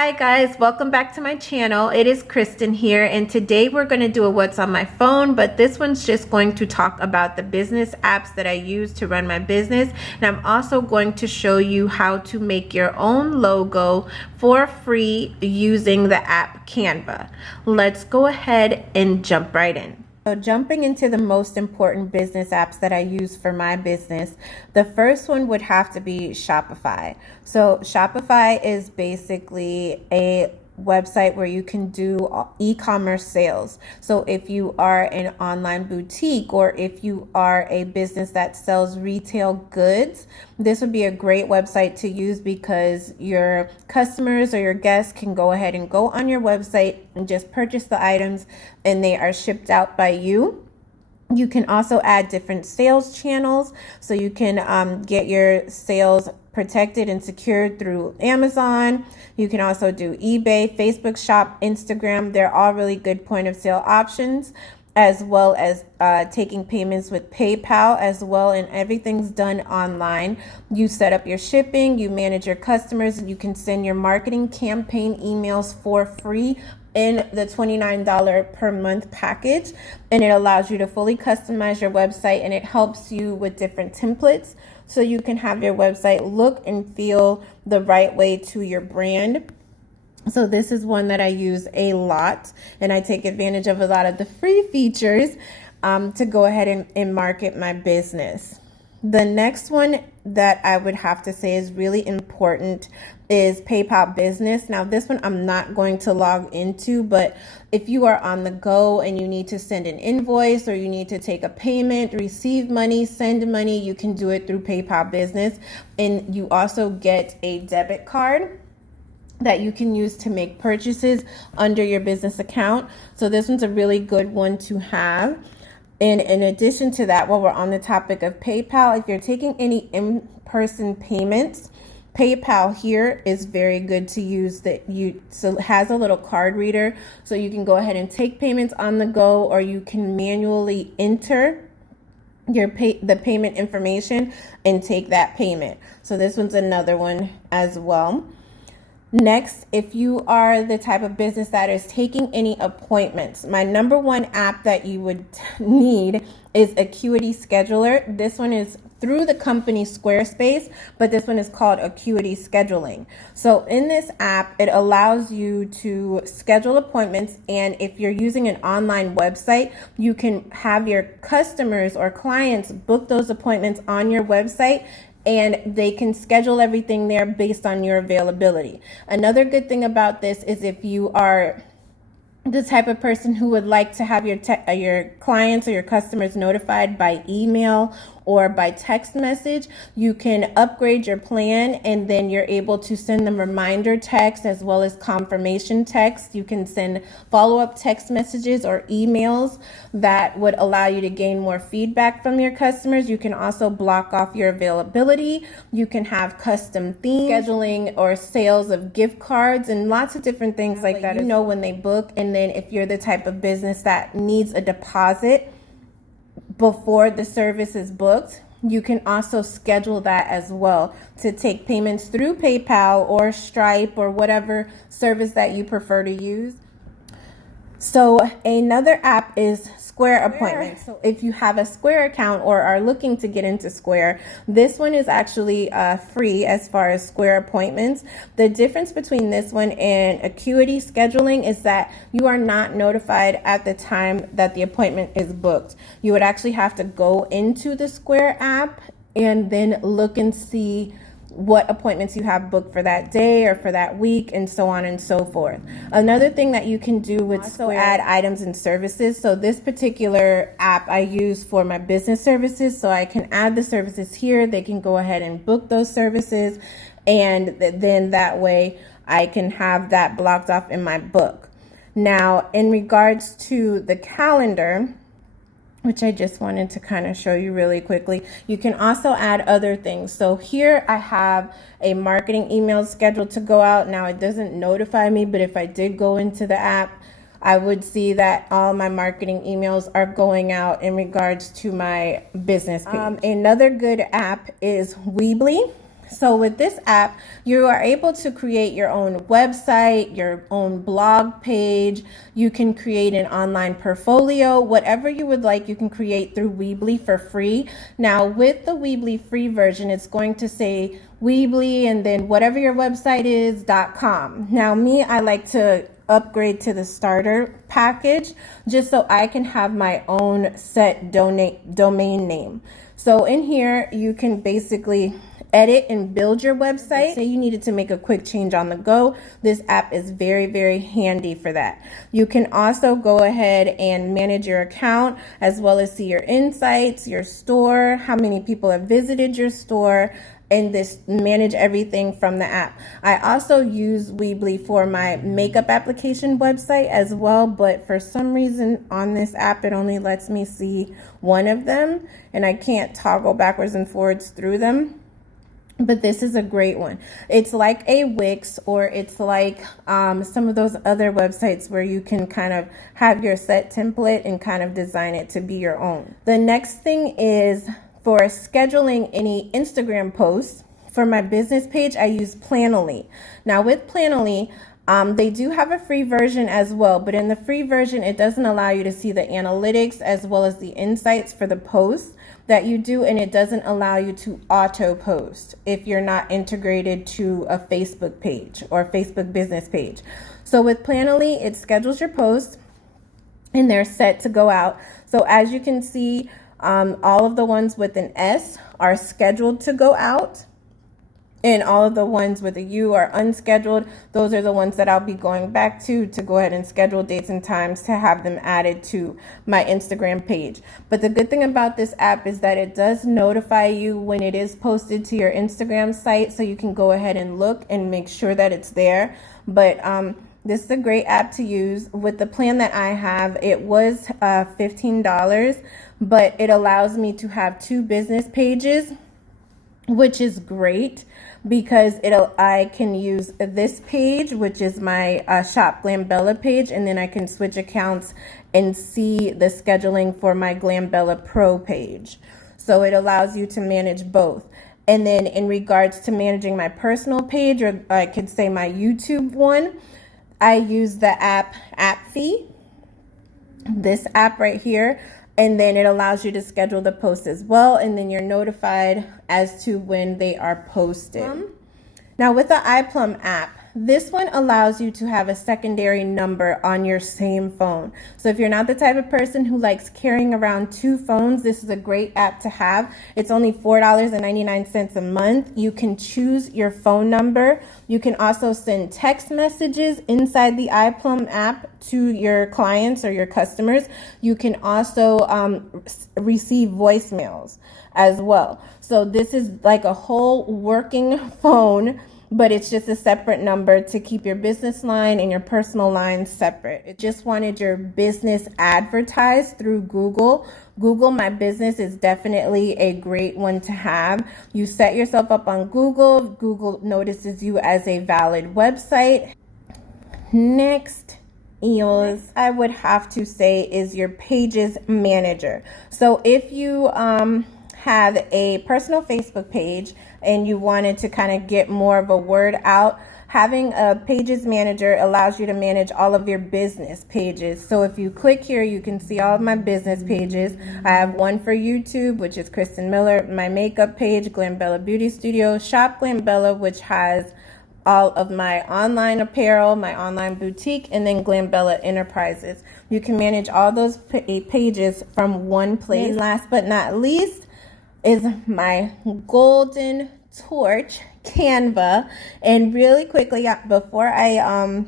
Hi guys, welcome back to my channel. It is Kristen here, and today we're going to do a what's on my phone, but this one's just going to talk about the business apps that I use to run my business. And I'm also going to show you how to make your own logo for free using the app Canva. Let's go ahead and jump right in. So jumping into the most important business apps that I use for my business, the first one would have to be Shopify. So Shopify is basically a website where you can do e-commerce sales. So if you are an online boutique or if you are a business that sells retail goods, this would be a great website to use because your customers or your guests can go ahead and go on your website and just purchase the items and they are shipped out by you. You can also add different sales channels, so you can get your sales protected and secured through Amazon. You can also do eBay, Facebook Shop, Instagram. They're all really good point of sale options, as well as taking payments with PayPal as well, and everything's done online. You set up your shipping, you manage your customers, and you can send your marketing campaign emails for free in the $29 per month package, and it allows you to fully customize your website, and it helps you with different templates so you can have your website look and feel the right way to your brand. So this is one that I use a lot, and I take advantage of a lot of the free features to go ahead and market my business. The next one that I would have to say is really important is PayPal Business. Now this one I'm not going to log into, but if you are on the go and you need to send an invoice or you need to take a payment, receive money, send money, you can do it through PayPal Business. And you also get a debit card that you can use to make purchases under your business account. So this one's a really good one to have. And in addition to that, while we're on the topic of PayPal, if you're taking any in-person payments, PayPal here is very good to use. So it has a little card reader, so you can go ahead and take payments on the go, or you can manually enter the payment information and take that payment. So this one's another one as well. Next, if you are the type of business that is taking any appointments, my number one app that you would need is Acuity Scheduler. This one is through the company Squarespace, but this one is called Acuity Scheduling. So in this app, it allows you to schedule appointments, and if you're using an online website, you can have your customers or clients book those appointments on your website, and they can schedule everything there based on your availability. Another good thing about this is if you are the type of person who would like to have your clients or your customers notified by email or by text message, you can upgrade your plan, and then you're able to send them reminder text as well as confirmation text. You can send follow-up text messages or emails that would allow you to gain more feedback from your customers. You can also block off your availability. You can have custom themes, scheduling or sales of gift cards, and lots of different things like that. You know when they book. And then if you're the type of business that needs a deposit before the service is booked, you can also schedule that as well to take payments through PayPal or Stripe or whatever service that you prefer to use. So another app is Square Appointments. So if you have a Square account or are looking to get into Square, this one is actually free as far as Square Appointments. The difference between this one and Acuity Scheduling is that you are not notified at the time that the appointment is booked. You would actually have to go into the Square app and then look and see what appointments you have booked for that day or for that week, and so on and so forth. Another thing that you can do with Square, add items and services. So this particular app I use for my business services, so I can add the services here. They can go ahead and book those services, and then that way I can have that blocked off in my book. Now, in regards to the calendar, which I just wanted to kind of show you really quickly, you can also add other things. So here I have a marketing email scheduled to go out. Now it doesn't notify me, but if I did go into the app, I would see that all my marketing emails are going out in regards to my business page. Another good app is Weebly. So with this app, you are able to create your own website, your own blog page. You can create an online portfolio, whatever you would like, you can create through Weebly for free. Now with the Weebly free version, it's going to say Weebly and then whatever your website is .com. Now me, I like to upgrade to the starter package just so I can have my own set domain name. So in here, you can basically edit and build your website. Say you needed to make a quick change on the go, this app is very, very handy for that. You can also go ahead and manage your account as well as see your insights, your store, how many people have visited your store, and this manage everything from the app. I also use Weebly for my makeup application website as well, but for some reason on this app it only lets me see one of them and I can't toggle backwards and forwards through them. But this is a great one. It's like a Wix, or it's like some of those other websites where you can kind of have your set template and kind of design it to be your own. The next thing is for scheduling any Instagram posts. For my business page, I use Planula. Now with Planula, they do have a free version as well, but in the free version, it doesn't allow you to see the analytics as well as the insights for the posts that you do, and it doesn't allow you to auto post if you're not integrated to a Facebook page or Facebook business page. So with Planula, it schedules your posts and they're set to go out. So as you can see, all of the ones with an S are scheduled to go out, and all of the ones with a U are unscheduled. Those are the ones that I'll be going back to go ahead and schedule dates and times to have them added to my Instagram page. But the good thing about this app is that it does notify you when it is posted to your Instagram site, so you can go ahead and look and make sure that it's there. But this is a great app to use. With the plan that I have, it was $15, but it allows me to have 2 business pages, which is great because I can use this page, which is my Shop Glambella page, and then I can switch accounts and see the scheduling for my Glambella Pro page. So it allows you to manage both. And then in regards to managing my personal page, or I could say my YouTube one, I use the app AppFee, this app right here. And then it allows you to schedule the posts as well. And then you're notified as to when they are posted. Now with the IPlum app, this one allows you to have a secondary number on your same phone. So if you're not the type of person who likes carrying around 2 phones, this is a great app to have. It's only $4.99 a month. You can choose your phone number. You can also send text messages inside the IPlum app to your clients or your customers. You can also receive voicemails as well. So this is like a whole working phone, but it's just a separate number to keep your business line and your personal line separate. It just wanted your business advertised through Google. Google My Business is definitely a great one to have. You set yourself up on Google. Google notices you as a valid website. Next is, I would have to say, is your Pages Manager. So if you have a personal Facebook page and you wanted to kind of get more of a word out, having a Pages Manager allows you to manage all of your business pages. So if you click here, you can see all of my business pages. I have one for YouTube, which is Kristen Miller, my makeup page, Glambella Beauty Studio, Shop Glambella, which has all of my online apparel, my online boutique, and then Glambella Enterprises. You can manage all those pages from one place. And last but not least is my golden torch, Canva. And really quickly, before I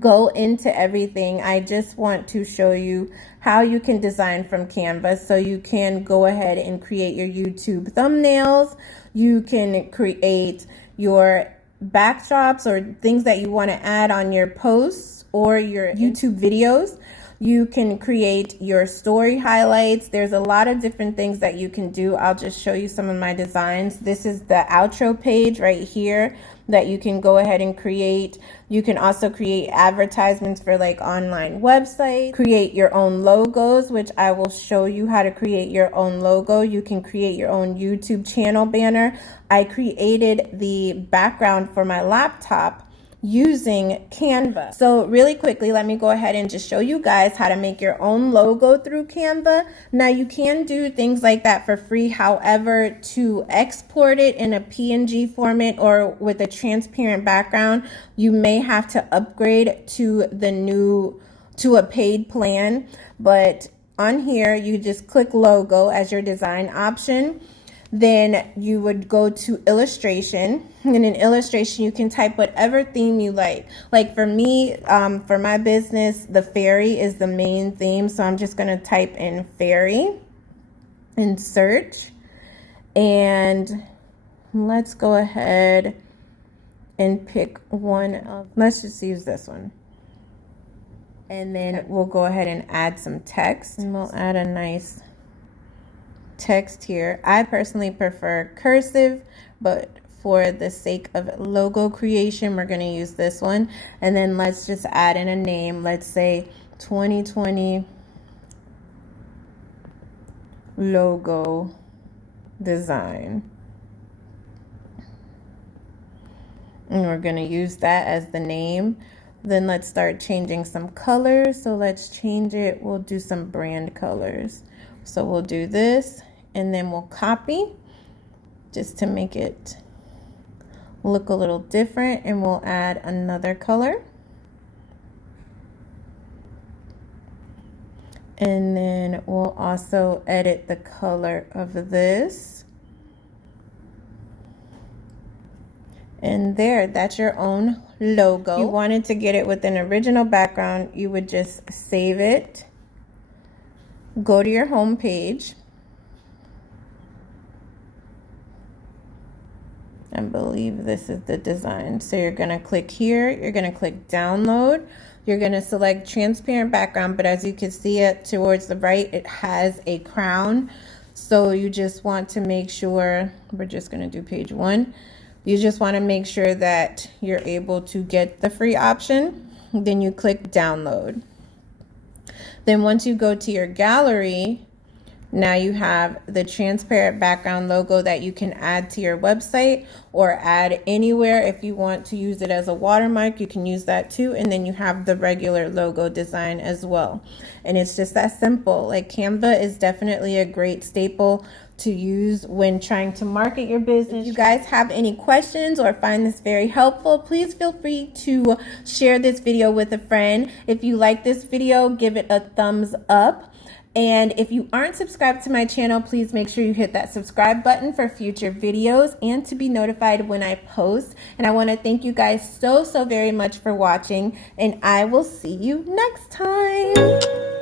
go into everything, I just want to show you how you can design from Canva. So you can go ahead and create your YouTube thumbnails. You can create your backdrops or things that you want to add on your posts or your YouTube videos. You can create your story highlights. There's a lot of different things that you can do. I'll just show you some of my designs. This is the outro page right here that you can go ahead and create. You can also create advertisements for like online websites, create your own logos, which I will show you how to create your own logo. You can create your own YouTube channel banner. I created the background for my laptop using Canva. So really quickly, let me go ahead and just show you guys how to make your own logo through Canva. Now you can do things like that for free. However, to export it in a PNG format or with a transparent background, you may have to upgrade to a paid plan. But on here, you just click logo as your design option. Then you would go to illustration, and in illustration you can type whatever theme you like. Like for me, for my business, the fairy is the main theme, so I'm just going to type in fairy and search. And let's go ahead and pick one of, let's just use this one. And then we'll go ahead and add some text, and we'll add a nice text here. I personally prefer cursive, but for the sake of logo creation, we're going to use this one. And then let's just add in a name. Let's say 2020 logo design. And we're going to use that as the name. Then let's start changing some colors. So let's change it. We'll do some brand colors. So we'll do this, and then we'll copy just to make it look a little different, and we'll add another color. And then we'll also edit the color of this. And there, that's your own logo. If you wanted to get it with an original background, you would just save it. Go to your home page. I believe this is the design. So you're going to click here. You're going to click download. You're going to select transparent background, but as you can see it towards the right, it has a crown. So you just want to make sure, we're just going to do page 1. You just want to make sure that you're able to get the free option. Then you click download. Then once you go to your gallery, now you have the transparent background logo that you can add to your website or add anywhere. If you want to use it as a watermark, you can use that too. And then you have the regular logo design as well. And it's just that simple. Like Canva is definitely a great staple to use when trying to market your business. If you guys have any questions or find this very helpful, please feel free to share this video with a friend. If you like this video, give it a thumbs up. And if you aren't subscribed to my channel, please make sure you hit that subscribe button for future videos and to be notified when I post. And I want to thank you guys so very much for watching, and I will see you next time.